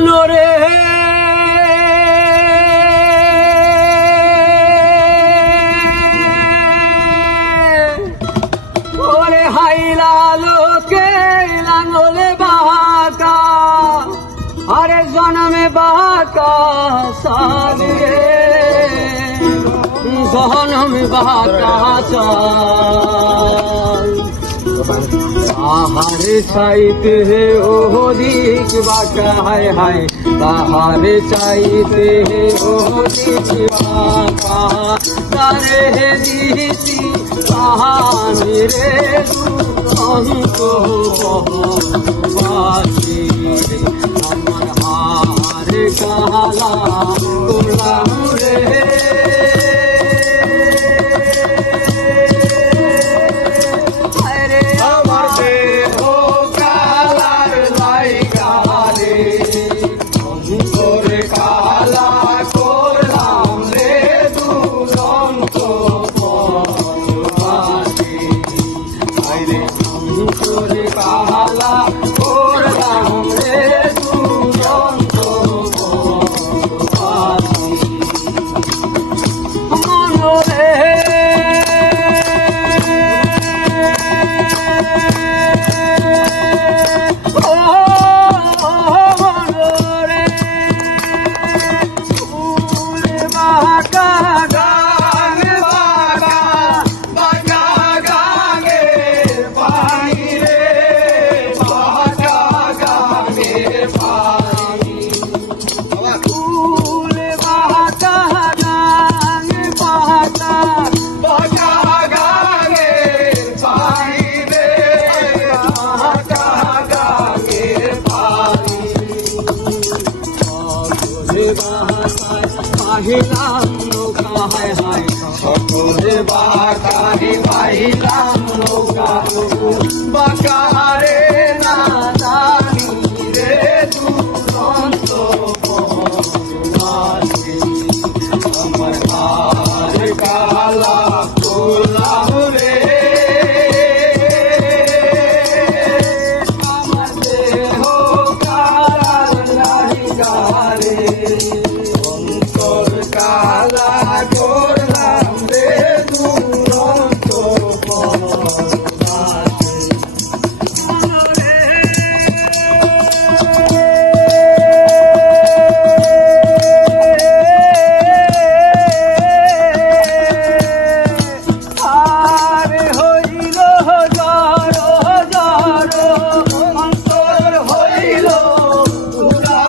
মনরে ওরে হাইলা লোকে লাঙ্গলে বাঁকা আরে জনমে বাঁকা সাদিয়ে জনমে বাঁকা আহারে চাইতে হে ওদিক বাঁকা হায় হায় তাহারে চাইতে হে ওদিক বাঁকা তারে হে দিছি তাহানি রে অন্ত বাসি আমার হারে কালা গোলাম রে পাহিলাম নৌকা হায় হায় সকলে বাঁকারে পাহিলাম নৌকা বাঁকা রে না জানি রে